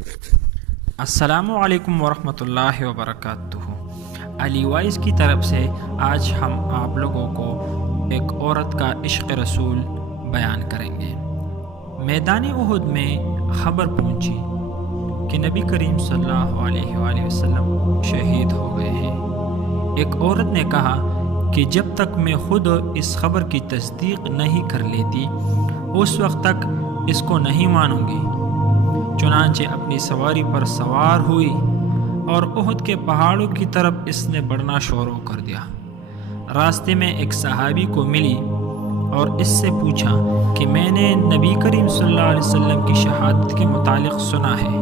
السلام علیکم ورحمۃ اللہ وبرکاتہ۔ علی وائس کی طرف سے آج ہم آپ لوگوں کو ایک عورت کا عشق رسول بیان کریں گے۔ میدان احد میں خبر پہنچی کہ نبی کریم صلی اللہ علیہ وآلہ وسلم شہید ہو گئے ہیں۔ ایک عورت نے کہا کہ جب تک میں خود اس خبر کی تصدیق نہیں کر لیتی اس وقت تک اس کو نہیں مانوں گی۔ چنانچہ اپنی سواری پر سوار ہوئی اور احد کے پہاڑوں کی طرف اس نے بڑھنا شروع کر دیا۔ راستے میں ایک صحابی کو ملی اور اس سے پوچھا کہ میں نے نبی کریم صلی اللہ علیہ وسلم کی شہادت کے متعلق سنا ہے،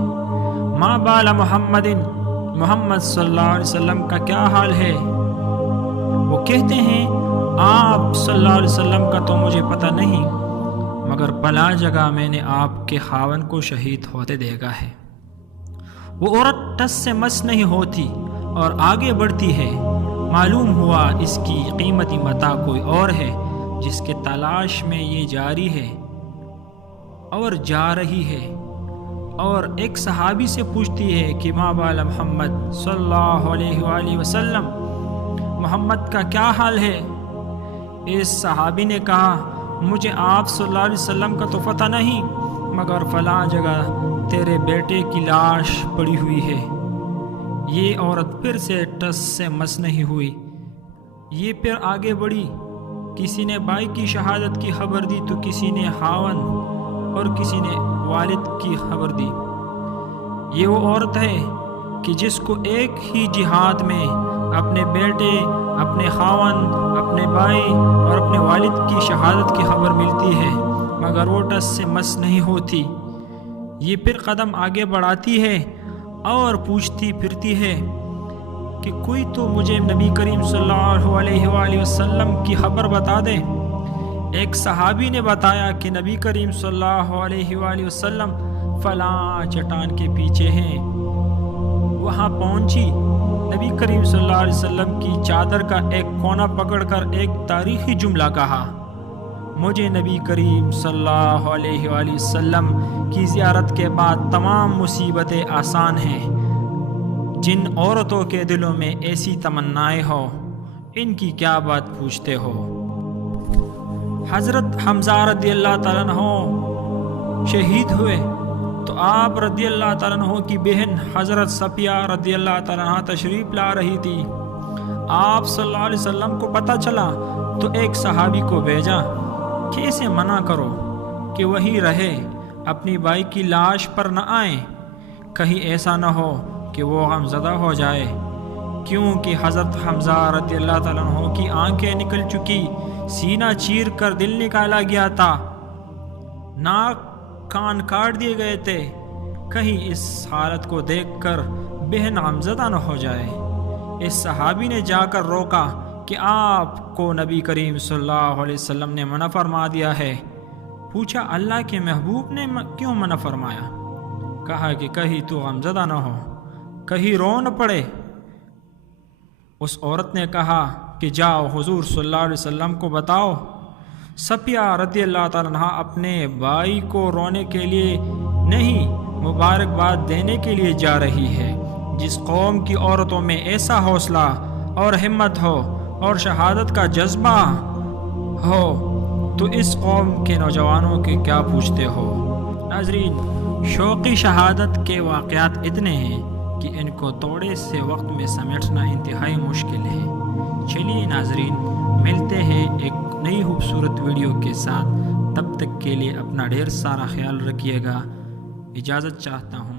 ما بال محمد صلی اللہ علیہ وسلم کا کیا حال ہے؟ وہ کہتے ہیں آپ صلی اللہ علیہ وسلم کا تو مجھے پتہ نہیں، مگر بلا جگہ میں نے آپ کے خاون کو شہید ہوتے دیکھا ہے۔ وہ عورت ٹس سے مس نہیں ہوتی اور آگے بڑھتی ہے۔ معلوم ہوا اس کی قیمتی متاع کوئی اور ہے جس کے تلاش میں یہ جاری ہے اور جا رہی ہے، اور ایک صحابی سے پوچھتی ہے کہ ما بال محمد صلی اللہ علیہ وآلہ وسلم، محمد کا کیا حال ہے؟ اس صحابی نے کہا مجھے آپ صلی اللہ علیہ وسلم کا تو پتہ نہیں، مگر فلاں جگہ تیرے بیٹے کی لاش پڑی ہوئی ہے۔ یہ عورت پھر سے ٹس سے مس نہیں ہوئی، یہ پھر آگے بڑھی۔ کسی نے بھائی کی شہادت کی خبر دی تو کسی نے خاون اور کسی نے والد کی خبر دی۔ یہ وہ عورت ہے کہ جس کو ایک ہی جہاد میں اپنے بیٹے، اپنے خاون، اپنے بھائی اور اپنے والد کی شہادت کی خبر ملتی ہے، مگر وہ ٹس سے مس نہیں ہوتی۔ یہ پھر قدم آگے بڑھاتی ہے اور پوچھتی پھرتی ہے کہ کوئی تو مجھے نبی کریم صلی اللہ علیہ وآلہ وسلم کی خبر بتا دے۔ ایک صحابی نے بتایا کہ نبی کریم صلی اللہ علیہ وآلہ وسلم فلاں چٹان کے پیچھے ہیں۔ وہاں پہنچی، نبی کریم صلی اللہ علیہ وسلم کی چادر کا ایک کونا پکڑ کر ایک تاریخی جملہ کہا، مجھے نبی کریم صلی اللہ علیہ وآلہ وسلم کی زیارت کے بعد تمام مصیبتیں آسان ہیں۔ جن عورتوں کے دلوں میں ایسی تمنائیں ہو ان کی کیا بات پوچھتے ہو؟ حضرت حمزہ رضی اللہ تعالیٰ عنہ شہید ہوئے تو آپ رضی اللہ تعالیٰ عنہ کی بہن حضرت صفیہ رضی اللہ تعالیٰ عنہ تشریف لا رہی تھی۔ آپ صلی اللہ علیہ وسلم کو پتہ چلا تو ایک صحابی کو بھیجا کہ اسے منع کرو کہ وہی رہے، اپنی بھائی کی لاش پر نہ آئیں، کہیں ایسا نہ ہو کہ وہ غمزدہ ہو جائے، کیونکہ حضرت حمزہ رضی اللہ تعالیٰ عنہ کی آنکھیں نکل چکی، سینہ چیر کر دل نکالا گیا تھا، ناک کان کاٹ دیے گئے تھے، کہیں اس حالت کو دیکھ کر بہن غمزدہ نہ ہو جائے۔ اس صحابی نے جا کر روکا کہ آپ کو نبی کریم صلی اللہ علیہ وسلم نے منع فرما دیا ہے۔ پوچھا اللہ کے محبوب نے کیوں منع فرمایا؟ کہا کہ کہیں تو غمزدہ نہ ہو، کہیں رو نہ پڑے۔ اس عورت نے کہا کہ جاؤ حضور صلی اللہ علیہ وسلم کو بتاؤ، صفیہ رضی اللہ تعالیٰ عنہ اپنے بھائی کو رونے کے لیے نہیں مبارکباد دینے کے لیے جا رہی ہے۔ جس قوم کی عورتوں میں ایسا حوصلہ اور ہمت ہو اور شہادت کا جذبہ ہو تو اس قوم کے نوجوانوں کے کیا پوچھتے ہو؟ ناظرین، شوقی شہادت کے واقعات اتنے ہیں کہ ان کو تھوڑے سے وقت میں سمیٹنا انتہائی مشکل ہے۔ چلیے ناظرین، ملتے ہیں ایک نئی خوبصورت ویڈیو کے ساتھ، تب تک کے لیے اپنا ڈھیر سارا خیال رکھیے گا۔ اجازت چاہتا ہوں۔